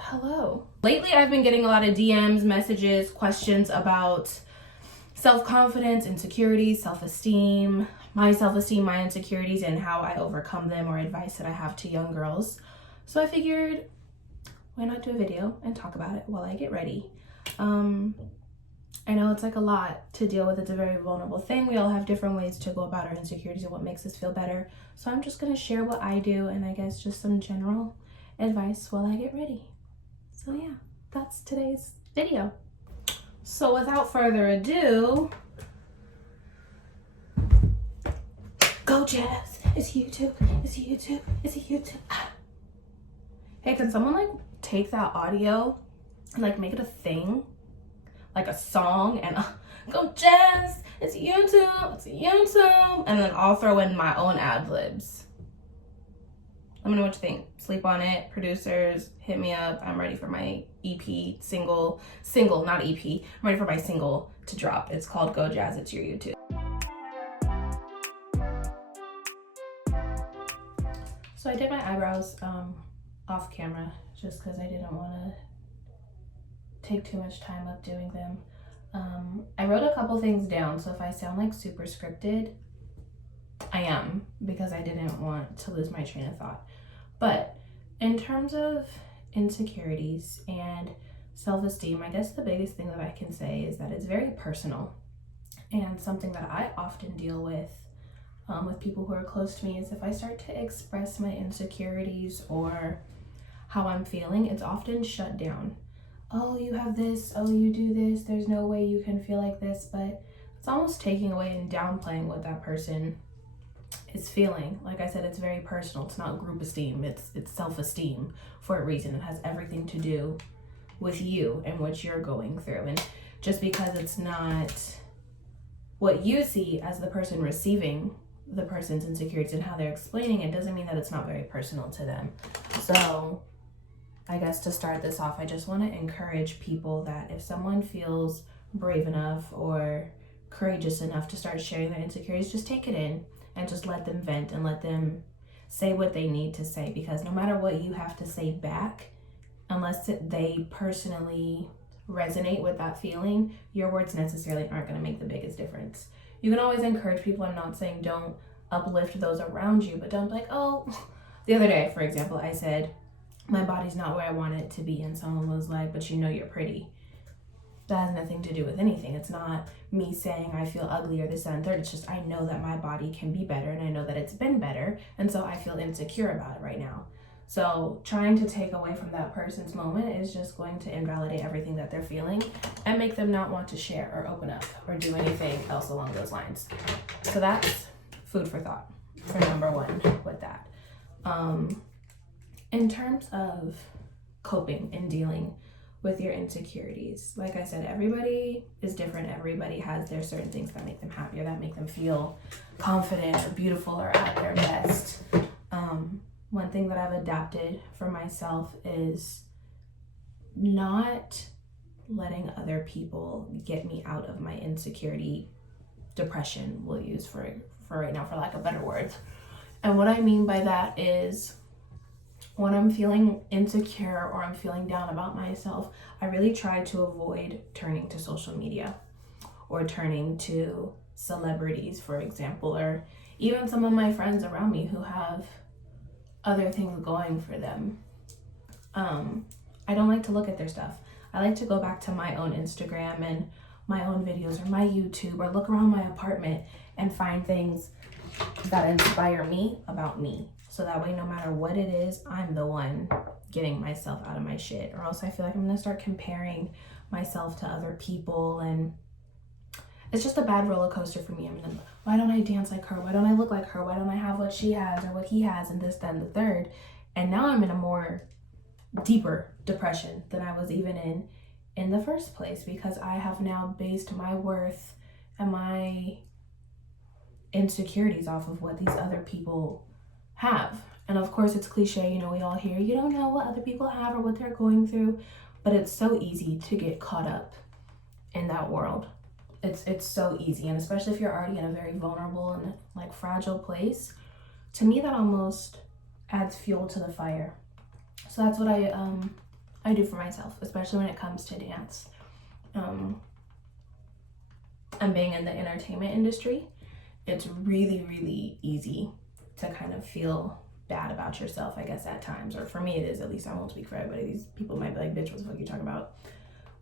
Hello. Lately, I've been getting a lot of DMs, messages, questions about self-confidence, insecurities, self-esteem, my insecurities, and how I overcome them, or advice that I have to young girls. So I figured, why not do a video and talk about it while I get ready? I know it's like a lot to deal with. It's a very vulnerable thing. We all have different ways to go about our insecurities and what makes us feel better. So I'm just gonna share what I do, and I guess just some general advice while I get ready. So yeah, that's today's video. So without further ado, go Jazz. It's YouTube. It's YouTube. It's YouTube. Hey, can someone like take that audio and like make it a thing? Like a song, and go Jazz. It's YouTube. It's YouTube. And then I'll throw in my own ad libs. Let me know what you think. Sleep on it. Producers, hit me up. I'm ready for my EP single, not EP. I'm ready for my single to drop. It's called Go Jazz, It's Your YouTube. So I did my eyebrows off camera just because I didn't want to take too much time up doing them. I wrote a couple things down, so if I sound like super scripted, I am, because I didn't want to lose my train of thought. But in terms of insecurities and self-esteem, I guess the biggest thing that I can say is that it's very personal, and something that I often deal with people who are close to me is if I start to express my insecurities or how I'm feeling, it's often shut down. Oh, you have this, oh, you do this, there's no way you can feel like this, but it's almost taking away and downplaying what that person is feeling. Like I said, it's very personal. It's not group esteem, it's self-esteem for a reason. It has everything to do with you and what you're going through. And just because it's not what you see as the person receiving the person's insecurities and how they're explaining it doesn't mean that it's not very personal to them. So I guess to start this off, I just want to encourage people that if someone feels brave enough or courageous enough to start sharing their insecurities, just take it in and just let them vent and let them say what they need to say, because no matter what you have to say back, unless they personally resonate with that feeling, your words necessarily aren't going to make the biggest difference. You can always encourage people. I'm not saying don't uplift those around you, but don't be like, oh, the other day, for example, I said, my body's not where I want it to be. And someone was like, but you know you're pretty. That has nothing to do with anything. It's not me saying I feel ugly or this, that, and third. It's just I know that my body can be better, and I know that it's been better. And so I feel insecure about it right now. So trying to take away from that person's moment is just going to invalidate everything that they're feeling and make them not want to share or open up or do anything else along those lines. So that's food for thought for number one with that. In terms of coping and dealing with your insecurities, like I said, everybody is different. Everybody has their certain things that make them happier, that make them feel confident or beautiful or at their best. One thing that I've adapted for myself is not letting other people get me out of my insecurity depression, we'll use for right now, for lack of better words. And what I mean by that is when I'm feeling insecure or I'm feeling down about myself, I really try to avoid turning to social media or turning to celebrities, for example, or even some of my friends around me who have other things going for them. I don't like to look at their stuff. I like to go back to my own Instagram and my own videos or my YouTube, or look around my apartment and find things that inspire me about me. So that way, no matter what it is, I'm the one getting myself out of my shit, or else I feel like I'm gonna start comparing myself to other people, and it's just a bad roller coaster for me. I mean, why don't I dance like her? Why don't I look like her? Why don't I have what she has or what he has, and this, that, and the third? And now I'm in a more deeper depression than I was even in the first place, because I have now based my worth and my insecurities off of what these other people have. And of course, it's cliche, you know, we all hear, you don't know what other people have or what they're going through, but it's so easy to get caught up in that world. It's so easy, and especially if you're already in a very vulnerable and like fragile place, to me that almost adds fuel to the fire. So that's what I I do for myself, especially when it comes to dance. And being in the entertainment industry, it's really, really easy to kind of feel bad about yourself, I guess, at times. Or for me it is, at least. I won't speak for everybody. These people might be like, bitch, what the fuck are you talking about?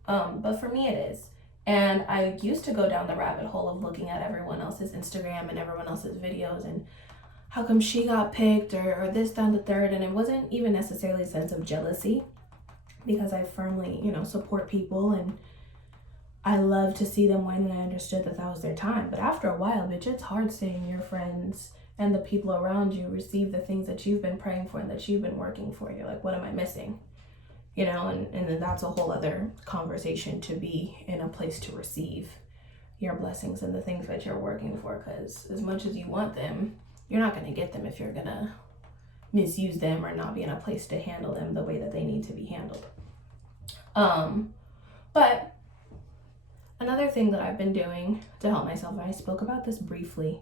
But for me it is. And I used to go down the rabbit hole of looking at everyone else's Instagram and everyone else's videos and how come she got picked or this, that, and the third. And it wasn't even necessarily a sense of jealousy, because I firmly, support people and I love to see them win, and I understood that that was their time. But after a while, bitch, it's hard seeing your friends and the people around you receive the things that you've been praying for and that you've been working for. You're like, what am I missing? And then that's a whole other conversation, to be in a place to receive your blessings and the things that you're working for. Because as much as you want them, you're not going to get them if you're going to misuse them or not be in a place to handle them the way that they need to be handled. But another thing that I've been doing to help myself, and I spoke about this briefly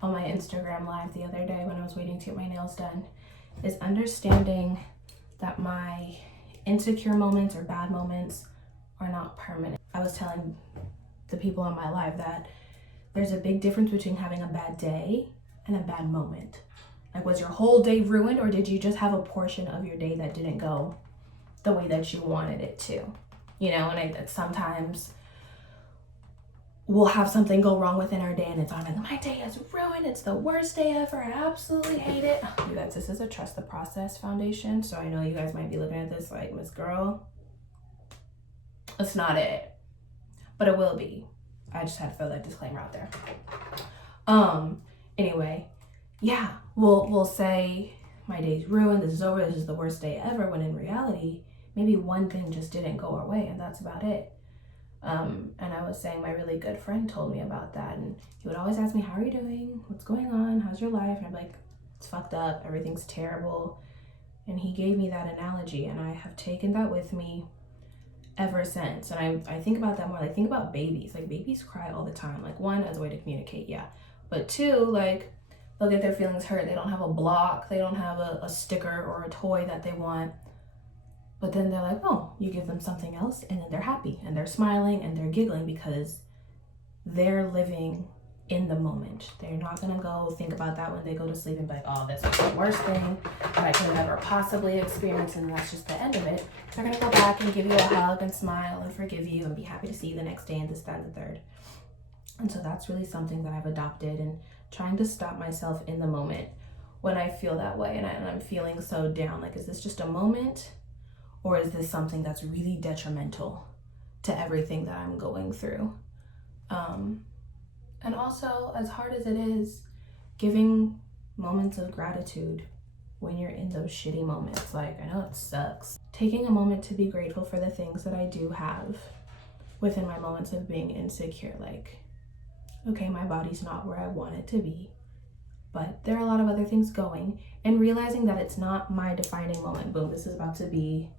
on my Instagram live the other day when I was waiting to get my nails done, is understanding that my insecure moments or bad moments are not permanent. I was telling the people on my live that there's a big difference between having a bad day and a bad moment. Like, was your whole day ruined, or did you just have a portion of your day that didn't go the way that you wanted it to? And sometimes we'll have something go wrong within our day and it's on, like, my day is ruined, it's the worst day ever, I absolutely hate it. You guys, this is a Trust the Process foundation, so I know you guys might be looking at this like, Miss Girl, it's not it, but it will be. I just had to throw that disclaimer out there. Anyway, yeah, we'll say my day's ruined, this is over, this is the worst day ever, when in reality, maybe one thing just didn't go our way and that's about it. And I was saying, my really good friend told me about that, and he would always ask me, how are you doing? What's going on? How's your life? And I'm like, it's fucked up. Everything's terrible. And he gave me that analogy, and I have taken that with me ever since. And I think about that more. Like, think about babies. Like, babies cry all the time. Like, one, as a way to communicate, yeah. But two, like, they'll get their feelings hurt. They don't have a block. They don't have a sticker or a toy that they want. But then they're like, oh, you give them something else, and then they're happy, and they're smiling, and they're giggling, because they're living in the moment. They're not gonna go think about that when they go to sleep and be like, oh, this was the worst thing that I could ever possibly experience, and that's just the end of it. They're gonna go back and give you a hug and smile and forgive you and be happy to see you the next day and this, that, and the third. And so that's really something that I've adopted, and trying to stop myself in the moment when I feel that way and I'm feeling so down. Like, is this just a moment? Or is this something that's really detrimental to everything that I'm going through? And also, as hard as it is, giving moments of gratitude when you're in those shitty moments. Like, I know it sucks. Taking a moment to be grateful for the things that I do have within my moments of being insecure. Like, okay, my body's not where I want it to be, but there are a lot of other things going. And realizing that it's not my defining moment. Boom, this is about to be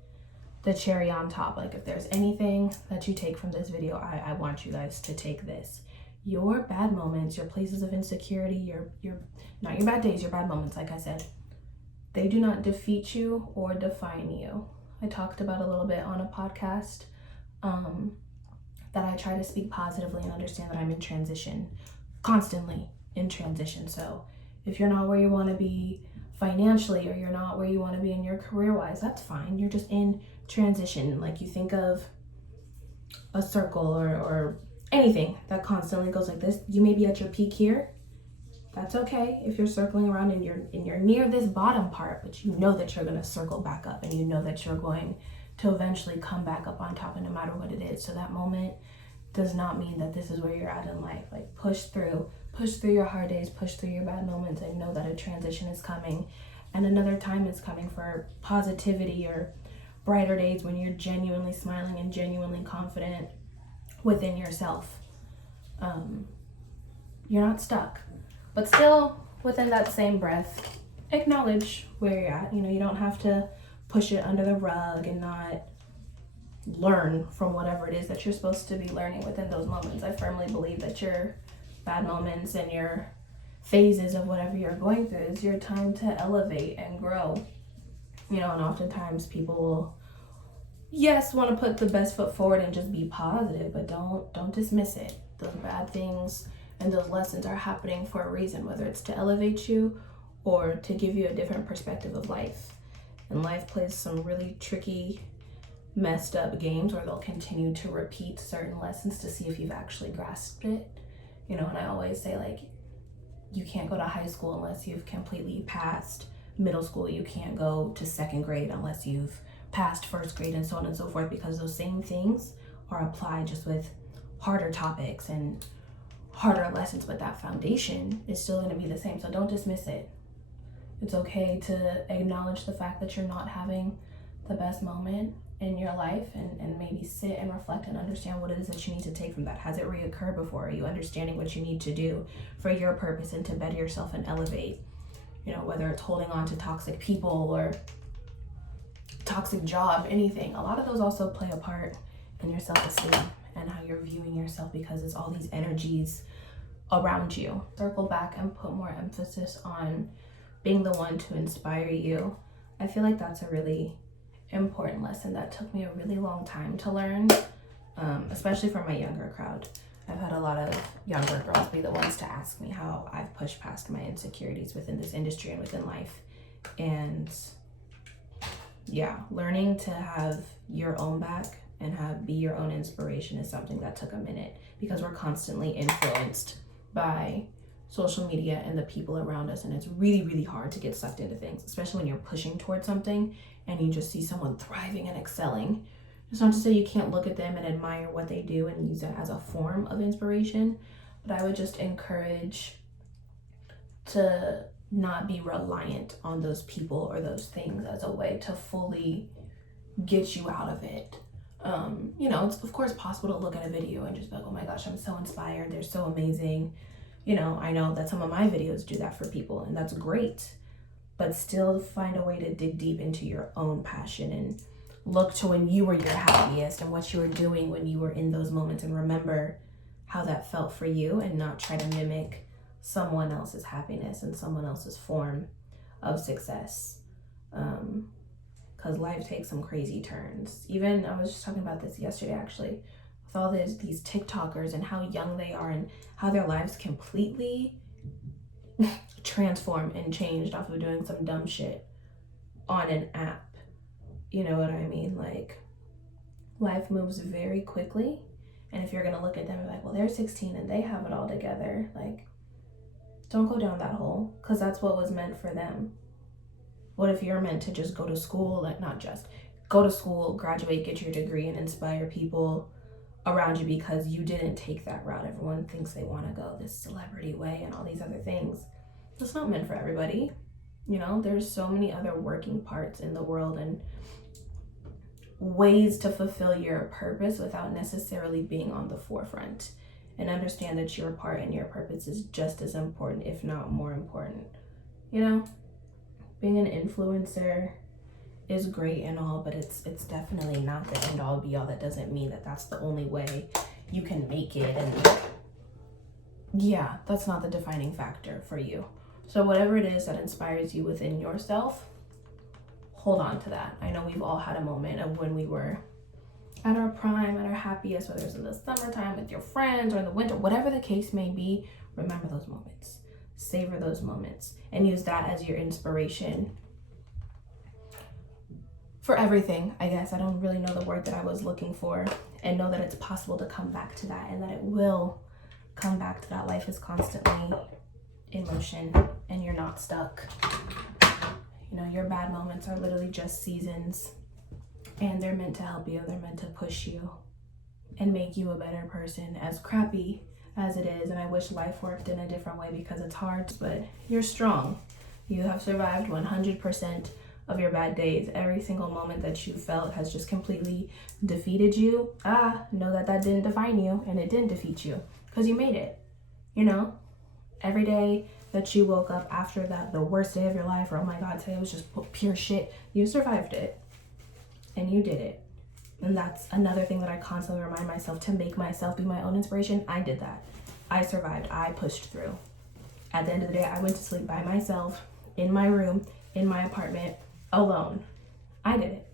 the cherry on top. Like, if there's anything that you take from this video, I want you guys to take this. Your bad moments, your places of insecurity, your not your bad days, your bad moments, like I said, they do not defeat you or define you. I talked about a little bit on a podcast that I try to speak positively and understand that I'm in transition, constantly in transition. So if you're not where you want to be financially, or you're not where you want to be in your career-wise, that's fine. You're just in transition. Like, you think of a circle or anything that constantly goes like this. You may be at your peak here. That's okay if you're circling around and you're near this bottom part, but you know that you're going to circle back up, and you know that you're going to eventually come back up on top, and no matter what it is. So that moment does not mean that this is where you're at in life. Like, push through your hard days, push through your bad moments, and know that a transition is coming, and another time is coming for positivity or brighter days when you're genuinely smiling and genuinely confident within yourself. You're not stuck, but still within that same breath, acknowledge where you're at. You don't have to push it under the rug and not learn from whatever it is that you're supposed to be learning within those moments. I firmly believe that your bad moments and your phases of whatever you're going through is your time to elevate and grow. And oftentimes people yes, want to put the best foot forward and just be positive, but don't dismiss it. Those bad things and those lessons are happening for a reason, whether it's to elevate you or to give you a different perspective of life. And life plays some really tricky, messed up games where they'll continue to repeat certain lessons to see if you've actually grasped it. You know, and I always say, like, you can't go to high school unless you've completely passed middle school. You can't go to second grade unless you've passed first grade, and so on and so forth, because those same things are applied just with harder topics and harder lessons, but that foundation is still going to be the same. So don't dismiss it. It's okay to acknowledge the fact that you're not having the best moment in your life, and maybe sit and reflect and understand what it is that you need to take from that. Has it reoccurred before? Are you understanding what you need to do for your purpose and to better yourself and elevate? You know, whether it's holding on to toxic people or toxic job, anything. A lot of those also play a part in your self-esteem and how you're viewing yourself, because it's all these energies around you. Circle back and put more emphasis on being the one to inspire you. I feel like that's a really important lesson that took me a really long time to learn, especially for my younger crowd. I've had a lot of younger girls be the ones to ask me how I've pushed past my insecurities within this industry and within life. And yeah, learning to have your own back and be your own inspiration is something that took a minute, because we're constantly influenced by social media and the people around us, and it's really, really hard to get sucked into things, especially when you're pushing towards something and you just see someone thriving and excelling. It's not to say you can't look at them and admire what they do and use it as a form of inspiration, but I would just encourage to not be reliant on those people or those things as a way to fully get you out of it. You know, it's of course possible to look at a video and just be like, oh my gosh, I'm so inspired, they're so amazing. You know, I know that some of my videos do that for people, and that's great, but still find a way to dig deep into your own passion and look to when you were your happiest and what you were doing when you were in those moments, and remember how that felt for you, and not try to mimic someone else's happiness and someone else's form of success. Because life takes some crazy turns. Even, I was just talking about this yesterday actually, with all these TikTokers and how young they are and how their lives completely transformed and changed off of doing some dumb shit on an app. You know what I mean? Like, life moves very quickly, and if you're gonna look at them and be like, well, they're 16 and they have it all together, like, don't go down that hole, because that's what was meant for them. What if you're meant to just go to school, like, not just go to school, graduate, get your degree, and inspire people around you, because you didn't take that route. Everyone thinks they want to go this celebrity way and all these other things. That's not meant for everybody. You know, there's so many other working parts in the world and ways to fulfill your purpose without necessarily being on the forefront. And understand that your part and your purpose is just as important, if not more important. You know, being an influencer is great and all, but it's definitely not the end all be all. That doesn't mean that that's the only way you can make it, and yeah, that's not the defining factor for you. So whatever it is that inspires you within yourself, hold on to that. I know we've all had a moment of when we were at our prime, at our happiest, whether it's in the summertime with your friends or in the winter, whatever the case may be. Remember those moments, savor those moments, and use that as your inspiration for everything, I guess. I don't really know the word that I was looking for. And know that it's possible to come back to that, and that it will come back to that. Life is constantly in motion, and you're not stuck. You know, your bad moments are literally just seasons, and they're meant to help you. They're meant to push you and make you a better person, as crappy as it is. And I wish life worked in a different way, because it's hard, but you're strong. You have survived 100% of your bad days. Every single moment that you felt has just completely defeated you. Know that that didn't define you, and it didn't defeat you, because you made it. You know, every day that you woke up after that, the worst day of your life, or oh my God, today was just pure shit, you survived it, and you did it. And that's another thing that I constantly remind myself, to make myself be my own inspiration. I did that. I survived. I pushed through. At the end of the day, I went to sleep by myself in my room, in my apartment, alone. I did it.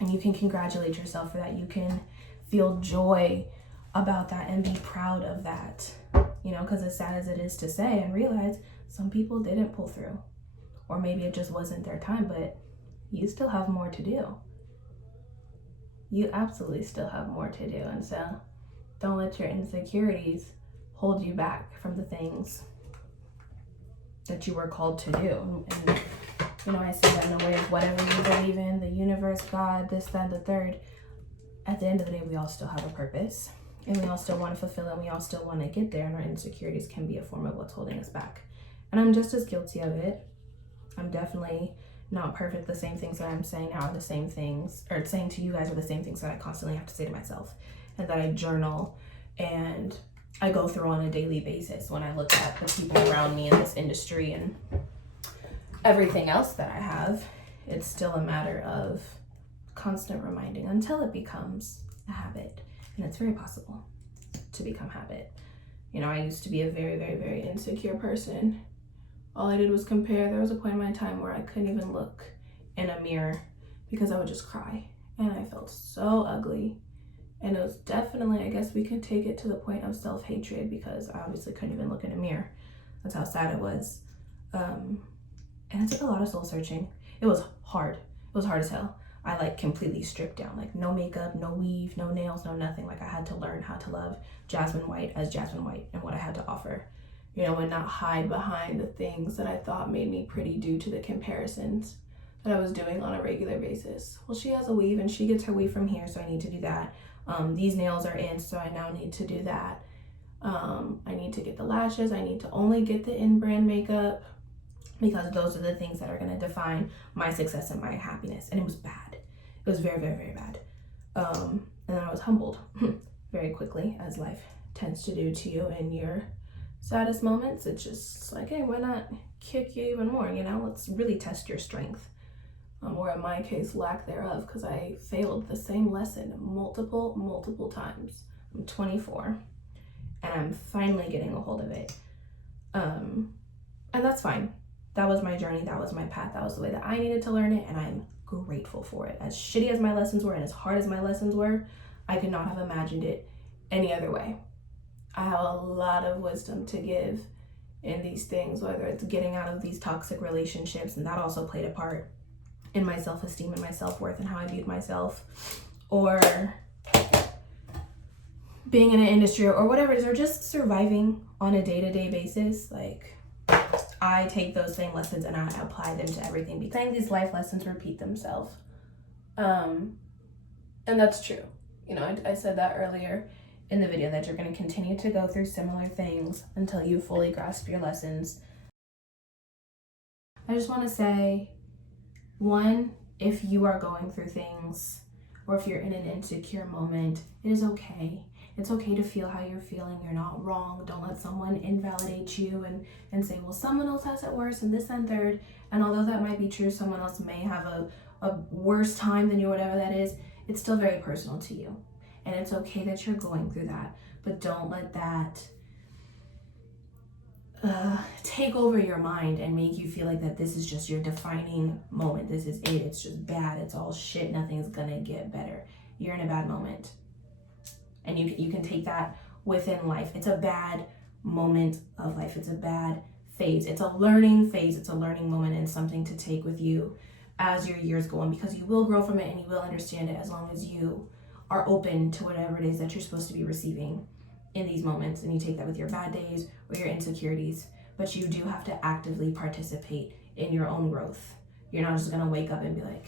And you can congratulate yourself for that. You can feel joy about that and be proud of that. You know, because as sad as it is to say and realize, some people didn't pull through. Or maybe it just wasn't their time, but you still have more to do. You absolutely still have more to do. And so don't let your insecurities hold you back from the things that you were called to do. And you know, I say that in a way of whatever you believe in, the universe, God, this, that, the third. At the end of the day, we all still have a purpose. And we all still want to fulfill it. And we all still want to get there. And our insecurities can be a form of what's holding us back. And I'm just as guilty of it. I'm definitely not perfect. The same things that I'm saying now are the same things, or saying to you guys are the same things that I constantly have to say to myself. And that I journal and I go through on a daily basis when I look at the people around me in this industry and everything else that I have. It's still a matter of constant reminding until it becomes a habit. And it's very possible to become habit. You know, I used to be a very, very, very insecure person. All I did was compare. There was a point in my time where I couldn't even look in a mirror because I would just cry. And I felt so ugly. And it was definitely, I guess we could take it to the point of self-hatred because I obviously couldn't even look in a mirror. That's how sad it was. And it took a lot of soul searching. It was hard. It was hard as hell. I like completely stripped down, like no makeup, no weave, no nails, no nothing. Like I had to learn how to love Jasmine White as Jasmine White and what I had to offer, you know, and not hide behind the things that I thought made me pretty due to the comparisons that I was doing on a regular basis. Well, she has a weave and she gets her weave from here, so I need to do that. These nails are in, so I now need to do that. I need to get the lashes. I need to only get the in-brand makeup because those are the things that are going to define my success and my happiness. And it was bad. It was very, very, very bad. And then I was humbled very quickly, as life tends to do to you in your saddest moments. It's just like, hey, why not kick you even more? You know, let's really test your strength. Or in my case, lack thereof, because I failed the same lesson multiple times. I'm 24 and I'm finally getting a hold of it. And that's fine. That was my journey. That was my path. That was the way that I needed to learn it. And I'm grateful for it. As shitty as my lessons were and as hard as my lessons were, I could not have imagined it any other way. I have a lot of wisdom to give in these things, whether it's getting out of these toxic relationships, and that also played a part in my self-esteem and my self-worth and how I viewed myself, or being in an industry or whatever it is, or just surviving on a day-to-day basis. Like, I take those same lessons and I apply them to everything because I think these life lessons repeat themselves. And that's true. You know, I said that earlier in the video that you're going to continue to go through similar things until you fully grasp your lessons. I just want to say, one, if you are going through things or if you're in an insecure moment, it is okay. It's okay to feel how you're feeling. You're not wrong. Don't let someone invalidate you and say, well, someone else has it worse and this and third. And although that might be true, someone else may have a worse time than you, whatever that is, it's still very personal to you. And it's okay that you're going through that. But don't let that take over your mind and make you feel like that this is just your defining moment. This is it. It's just bad. It's all shit. Nothing's gonna get better. You're in a bad moment. And you can take that within life. It's a bad moment of life. It's a bad phase. It's a learning phase. It's a learning moment and something to take with you as your years go on, because you will grow from it and you will understand it as long as you are open to whatever it is that you're supposed to be receiving in these moments. And you take that with your bad days or your insecurities, but you do have to actively participate in your own growth. You're not just gonna wake up and be like,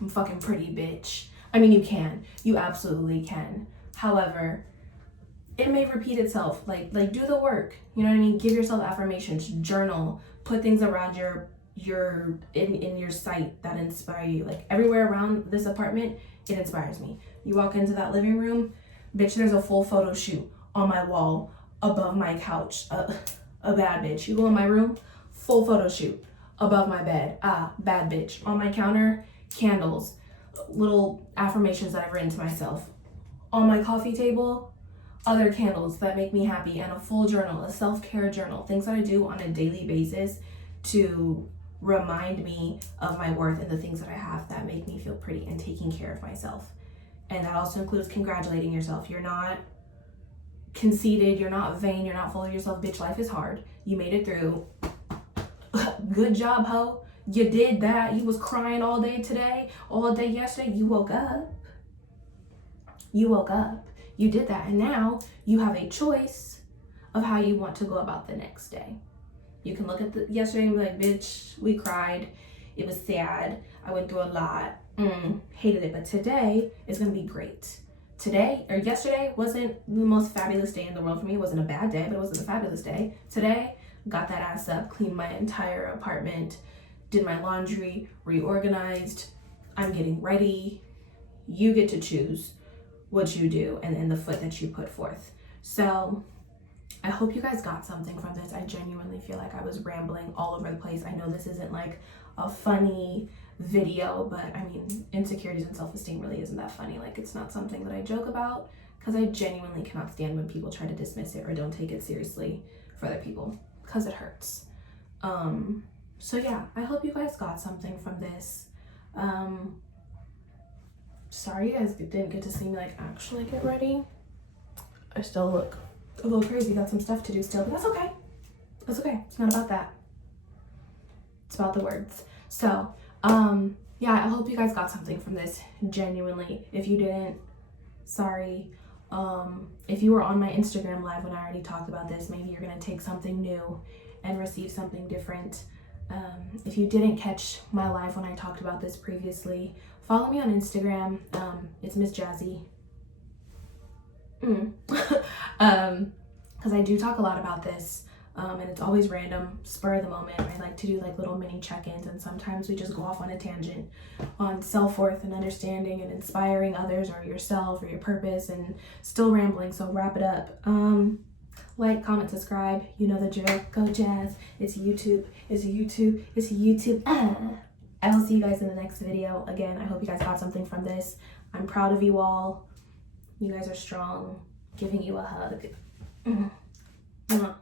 I'm fucking pretty, bitch. I mean, you can. You absolutely can. However, it may repeat itself. Like do the work. You know what I mean? Give yourself affirmations, journal, put things around in your sight that inspire you. Like everywhere around this apartment, it inspires me. You walk into that living room, bitch, there's a full photo shoot on my wall above my couch. A bad bitch. You go in my room, full photo shoot above my bed. Bad bitch. On my counter, candles, little affirmations that I've written to myself. On my coffee table, other candles that make me happy, and a full journal, a self-care journal, things that I do on a daily basis to remind me of my worth and the things that I have that make me feel pretty and taking care of myself. And that also includes congratulating yourself. You're not conceited, you're not vain, you're not full of yourself. Bitch, life is hard. You made it through. Good job, ho. You did that. You was crying all day today, all day yesterday. You woke up. You woke up. You did that. And now you have a choice of how you want to go about the next day. You can look at the yesterday and be like, bitch, we cried. It was sad. I went through a lot. Hated it. But today is going to be great. Today or yesterday wasn't the most fabulous day in the world for me. It wasn't a bad day, but it wasn't a fabulous day. Today, got that ass up, cleaned my entire apartment, did my laundry, reorganized. I'm getting ready. You get to choose what you do and the foot that you put forth. So I hope you guys got something from this. I genuinely feel like I was rambling all over the place. I know this isn't like a funny video, but I mean, insecurities and self-esteem really isn't that funny. Like, it's not something that I joke about, because I genuinely cannot stand when people try to dismiss it or don't take it seriously for other people, because it hurts. So yeah, I hope you guys got something from this. Sorry you guys didn't get to see me like actually get ready. I still look a little crazy, got some stuff to do still, but that's okay. That's okay. It's not about that. It's about the words. So, yeah, I hope you guys got something from this, genuinely. If you didn't, sorry. If you were on my Instagram live when I already talked about this, maybe you're gonna take something new and receive something different. If you didn't catch my live when I talked about this previously, follow me on Instagram. It's MissJazzi. Because I do talk a lot about this, and it's always random, spur of the moment. I like to do like little mini check-ins, and sometimes we just go off on a tangent on self-worth and understanding and inspiring others or yourself or your purpose, and still rambling, so wrap it up. Like, comment, subscribe, you know the drill. Go Jazz. It's YouTube. It's YouTube. It's YouTube. I will see you guys in the next video. Again, I hope you guys got something from this. I'm proud of you all. You guys are strong. Giving you a hug. Mwah.